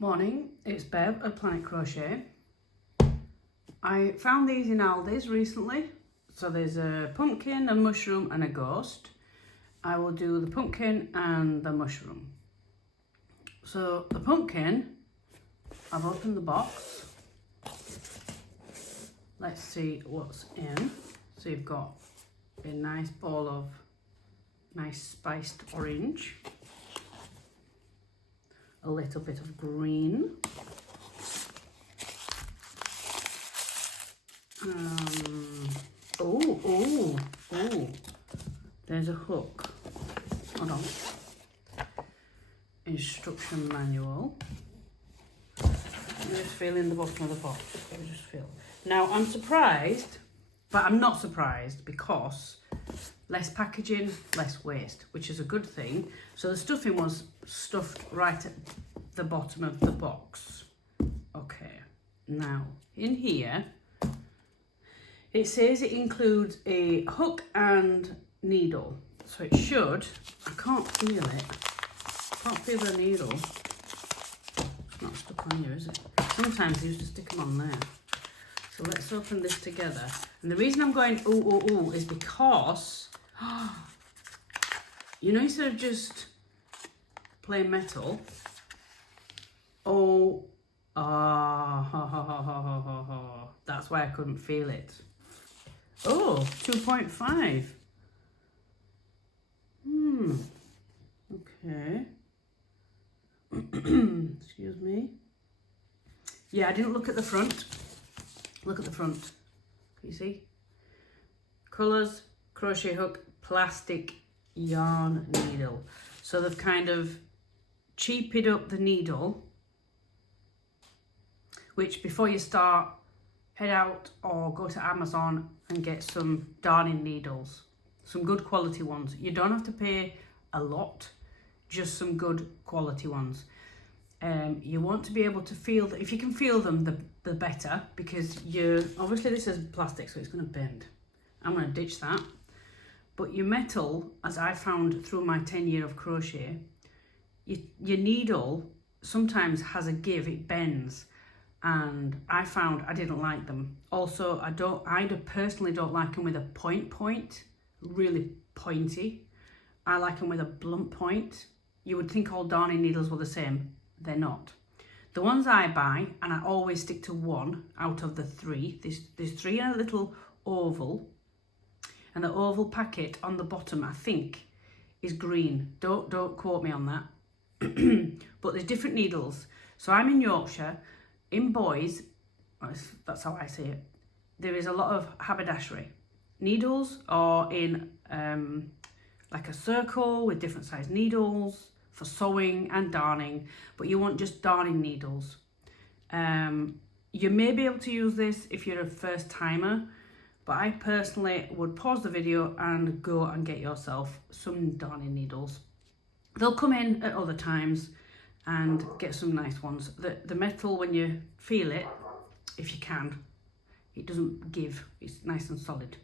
Morning, it's Bev at Planetcrochet. I found these in Aldi's recently. So there's a pumpkin, a mushroom and a ghost. I will do the pumpkin and the mushroom. So the pumpkin, I've opened the box. Let's see what's in. So you've got a nice ball of nice spiced orange. A little bit of green. Oh, there's a hook. Hold on. Instruction manual. I'm just feeling the bottom of the box. Let me just feel. Now I'm surprised, but I'm not surprised because less packaging, less waste, which is a good thing. So the stuffing was stuffed right at the bottom of the box. Okay, now in here, it says it includes a hook and needle. So it should, I can't feel it. I can't feel the needle. It's not stuck on here, is it? Sometimes they used to stick them on there. So let's open this together. And the reason I'm going ooh is because, you know, instead of just plain metal, that's why I couldn't feel it. Oh, 2.5. Okay. Excuse me. Yeah, I didn't look at the front. Look at the front. Can you see? Colours, crochet hook, plastic yarn needle. So they've kind of cheaped up the needle, which before you start, head out or go to Amazon and get some darning needles, some good quality ones. You don't have to pay a lot, just some good quality ones. You want to be able to feel that. If you can feel them, the better, because obviously this is plastic, so it's going to bend. I'm going to ditch that. But your metal, as I found through my 10 year of crochet, your needle sometimes has a give, it bends. And I found I didn't like them. Also, I personally don't like them with a point, really pointy. I like them with a blunt point. You would think all darning needles were the same. They're not. The ones I buy, and I always stick to one out of the three. There's three in a little oval. And the oval packet on the bottom, I think, is green. Don't quote me on that. But there's different needles. So I'm in Yorkshire. In Boys, that's how I see it, there is a lot of haberdashery. Needles are in like a circle with different size needles for sewing and darning, but you want just darning needles. You may be able to use this if you're a first timer, but I personally would pause the video and go and get yourself some darning needles. They'll come in at other times, and get some nice ones. The metal, when you feel it, if you can, it doesn't give, it's nice and solid.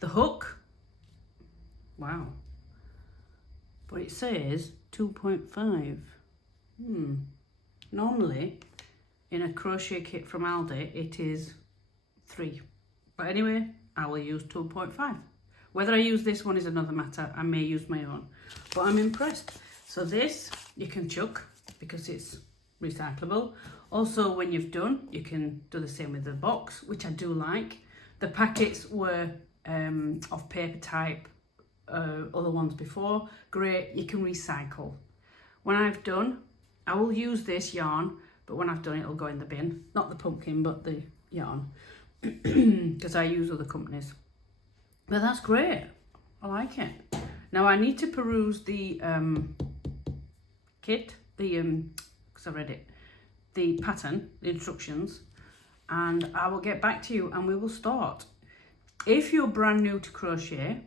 The hook, wow, but it says 2.5. Normally in a crochet kit from Aldi it is 3, but anyway, I will use 2.5. Whether I use this one is another matter. I may use my own, but I'm impressed. So this you can chuck because it's recyclable. Also, when you've done, you can do the same with the box, which I do like. The packets were of paper type, other ones before. Great, you can recycle. When I've done, I will use this yarn, but when I've done it, it'll go in the bin. Not the pumpkin, but the yarn, because I use other companies. But that's great. I like it. Now I need to peruse the kit, because I read it, the pattern, the instructions, and I will get back to you and we will start. If you're brand new to crochet,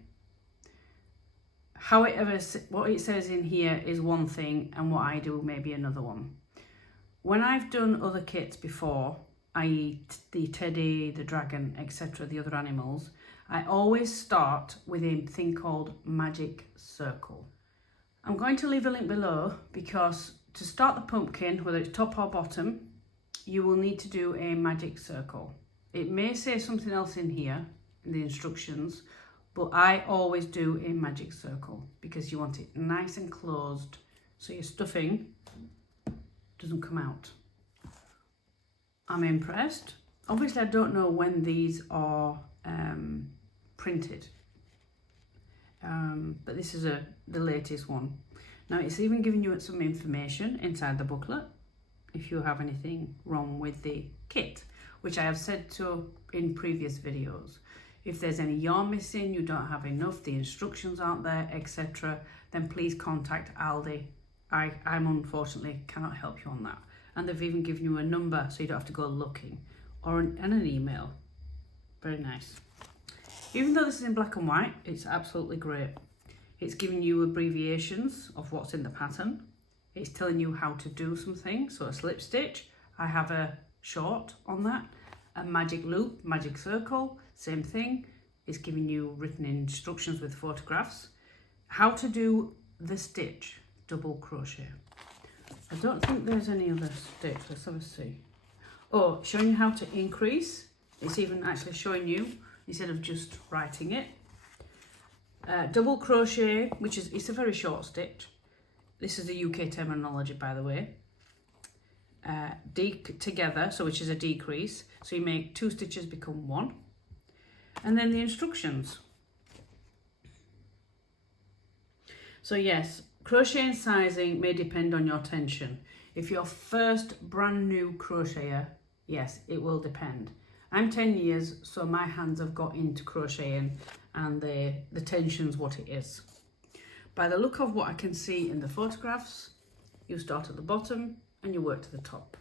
what it says in here is one thing and what I do may be another one. When I've done other kits before, i.e. the teddy, the dragon, etc., the other animals, I always start with a thing called magic circle. I'm going to leave a link below because to start the pumpkin, whether it's top or bottom, you will need to do a magic circle. It may say something else in here in the instructions, but I always do a magic circle because you want it nice and closed so your stuffing doesn't come out. I'm impressed. Obviously I don't know when these are printed, but this is the latest one. Now it's even giving you some information inside the booklet if you have anything wrong with the kit, which I have said to in previous videos. If there's any yarn missing, you don't have enough, the instructions aren't there, etc., then please contact Aldi. I'm unfortunately cannot help you on that. And they've even given you a number so you don't have to go looking, or an email. Very nice. Even though this is in black and white, it's absolutely great. It's giving you abbreviations of what's in the pattern. It's telling you how to do something. So a slip stitch, I have a short on that. A magic loop, magic circle, same thing. It's giving you written instructions with photographs. How to do the stitch, double crochet. I don't think there's any other stitch. Let's have a see. Oh, showing you how to increase. It's even actually showing you instead of just writing it. Double crochet, which is, it's a very short stitch. This is the UK terminology, by the way. Together, so which is a decrease. So you make 2 stitches become 1. And then the instructions. So yes, crochet and sizing may depend on your tension. If you're first brand new crocheter, yes, it will depend. I'm 10 years, so my hands have got into crocheting and the tension's what it is. By the look of what I can see in the photographs, you start at the bottom and you work to the top.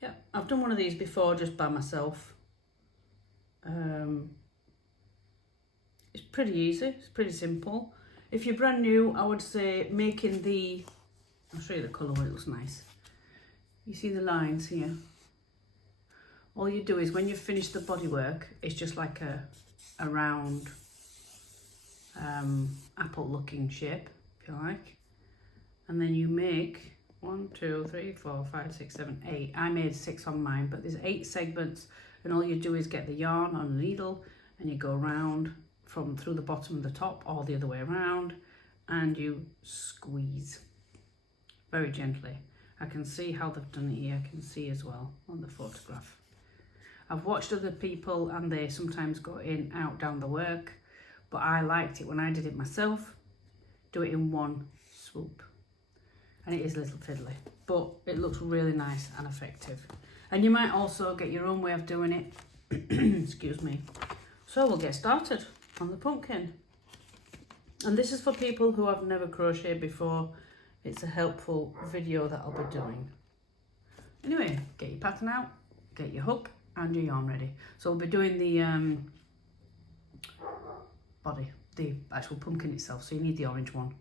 Yeah, I've done one of these before just by myself. It's pretty easy, it's pretty simple. If you're brand new, I would say making the, I'll show you the colour when it looks nice. You see the lines here? All you do is when you've finished the bodywork, it's just like a round apple looking shape, if you like. And then you make 1, 2, 3, 4, 5, 6, 7, 8. I made 6 on mine, but there's 8 segments, and all you do is get the yarn on the needle and you go around from through the bottom and the top or the other way around, and you squeeze very gently. I can see how they've done it here. I can see as well on the photograph. I've watched other people and they sometimes go in, out, down the work, but I liked it when I did it myself. Do it in one swoop. And it is a little fiddly, but it looks really nice and effective. And you might also get your own way of doing it. Excuse me. So we'll get started on the pumpkin. And this is for people who have never crocheted before. It's a helpful video that I'll be doing. Anyway, get your pattern out, get your hook and your yarn ready. So we'll be doing the body, the actual pumpkin itself, so you need the orange one.